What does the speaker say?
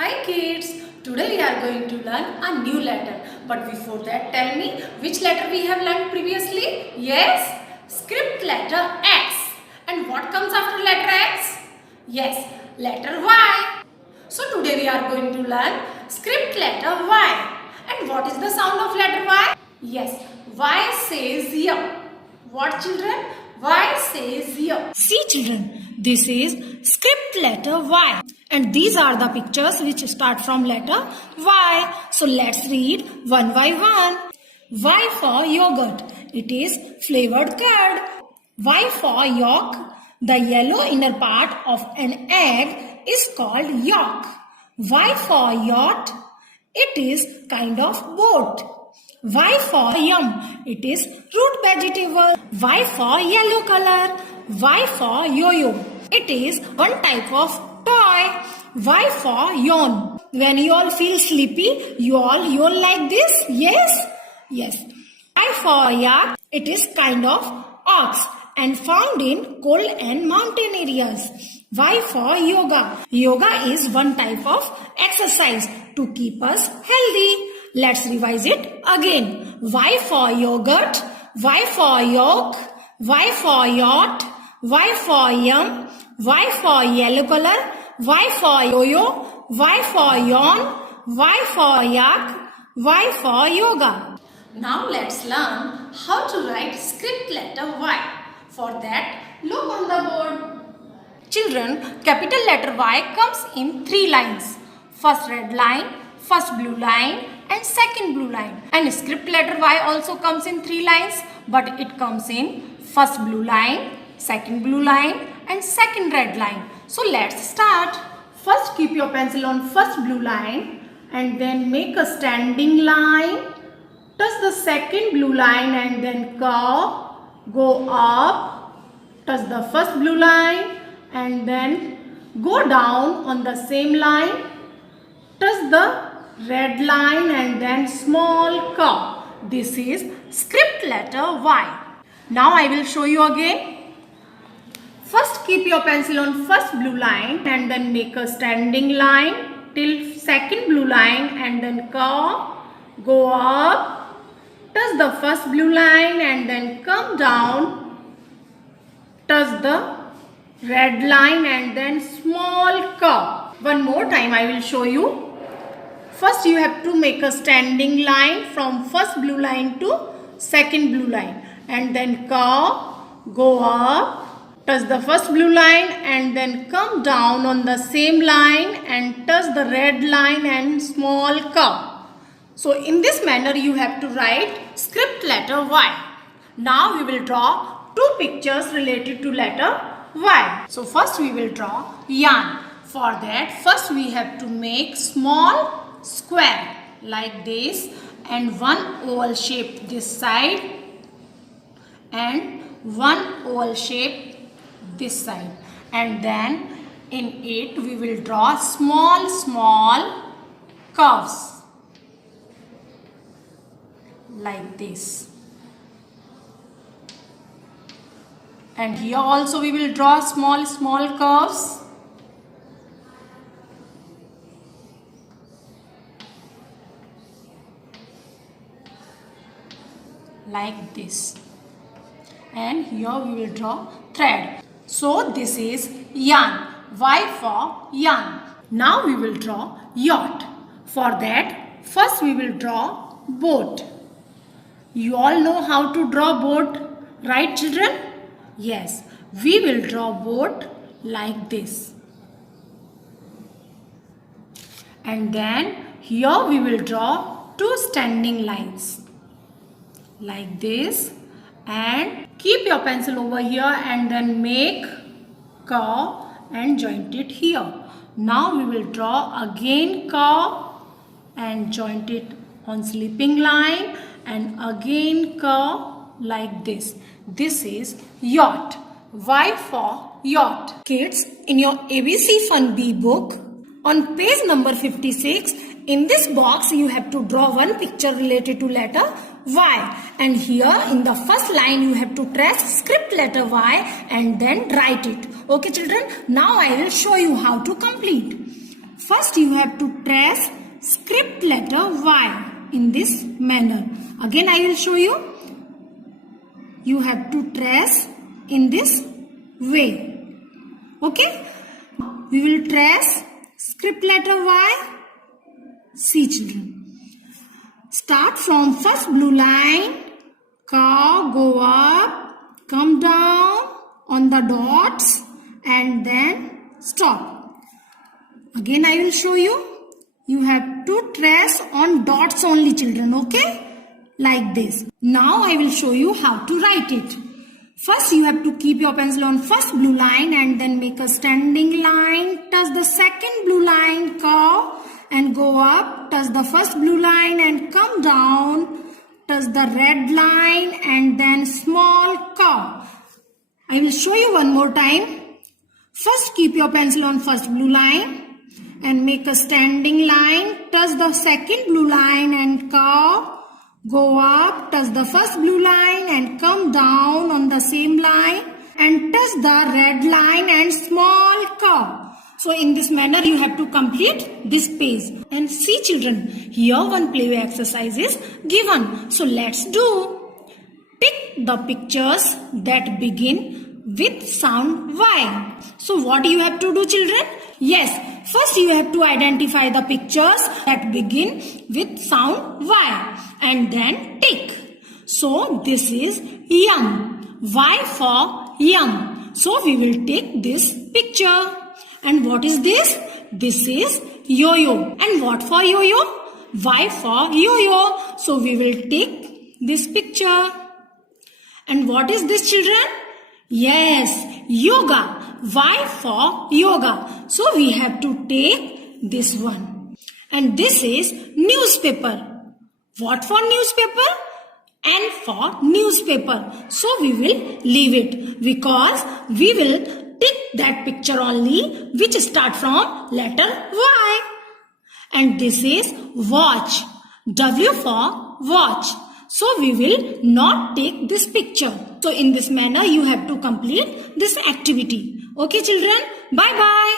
Hi kids, today we are going to learn a new letter. But before that, tell me which letter we have learned previously? Yes, script letter X. And what comes after letter X? Yes, letter Y. So today we are going to learn script letter Y. And what is the sound of letter Y? Yes, Y says Y. What children? Y says Y. See children, this is script letter Y and these are the pictures which start from letter Y. So let's read one by one. Y for yogurt, it is flavored curd. Y for yolk, the yellow inner part of an egg is called yolk. Y for yacht, it is kind of boat. Y for yum, it is root vegetable. Y for yellow color. Y for yo-yo, it is one type of toy. Y for yawn, when you all feel sleepy, you all yawn like this. Yes. Y for yak, it is kind of ox and found in cold and mountain areas. Y for yoga, yoga is one type of exercise to keep us healthy. Let's revise it again. Y for yogurt, Y for yolk, Y for yacht, Y for yum, Y for yellow color, Y for yo-yo, Y for yawn, Y for yak, Y for yoga. Now let's learn how to write script letter Y. For that, look on the board. Children, capital letter Y comes in 3 lines. First red line, first blue line and second blue line. And script letter Y also comes in 3 lines, but it comes in first blue line, second blue line and second red line. So let's start. First keep your pencil on first blue line and then make a standing line. Touch the second blue line and then curve, go up, touch the first blue line and then go down on the same line, touch the red line and then small curve. This is script letter Y. Now I will show you again. First keep your pencil on first blue line and then make a standing line till second blue line and then curve, go up, touch the first blue line and then come down, touch the red line and then small curve. One more time I will show you. First you have to make a standing line from first blue line to second blue line and then curve, go up, touch the first blue line and then come down on the same line and touch the red line and small curve. So in this manner you have to write script letter Y. Now we will draw 2 pictures related to letter Y. So first we will draw yarn. For that first we have to make small square like this and one oval shape this side and one oval shape this side, and then in it we will draw small curves like this, and here also we will draw small curves like this, and here we will draw thread. So this is yarn. Y for yarn. Now we will draw yacht. For that first we will draw boat. You all know how to draw boat, right children? Yes, we will draw boat like this, and then here we will draw 2 standing lines like this, and keep your pencil over here and then make curve and joint it here. Now we will draw again curve and joint it on sleeping line and again curve like this. This is yacht. Y for yacht. Kids, in your ABC Fun B book, on page number 56, in this box you have to draw one picture related to letter Y, and here in the first line you have to trace script letter Y and then write it. Okay children, now I will show you how to complete. First you have to trace script letter Y in this manner. Again I will show you. You have to trace in this way. Okay? We will trace script letter Y. See children. Start from first blue line. Cow, go up, come down on the dots and then stop. Again I will show you. You have to trace on dots only children, okay? Like this. Now I will show you how to write it. First you have to keep your pencil on first blue line and then make a standing line, touch the second blue line, cow, and go up, touch the first blue line and come down, touch the red line and then small cow. I will show you one more time. First keep your pencil on first blue line and make a standing line, touch the second blue line and cow, go up, touch the first blue line and come down on the same line and touch the red line and small cow. So in this manner you have to complete this page. And see children, here one playway exercise is given. So let's do. Pick the pictures that begin with sound Y. So what you have to do children? Yes, first you have to identify the pictures that begin with sound Y and then tick. So this is yum. Y for yum. So we will take this picture. And what is this? This is yo-yo. And what for yo-yo? Y for yo-yo. So we will take this picture. And what is this children? Yes, yoga. Y for yoga. So we have to take this one. And this is newspaper. What for newspaper? N for newspaper. So we will leave it because we will tick that picture only which start from letter Y. And this is watch. W for watch. So we will not take this picture. So in this manner you have to complete this activity. Okay children, bye bye.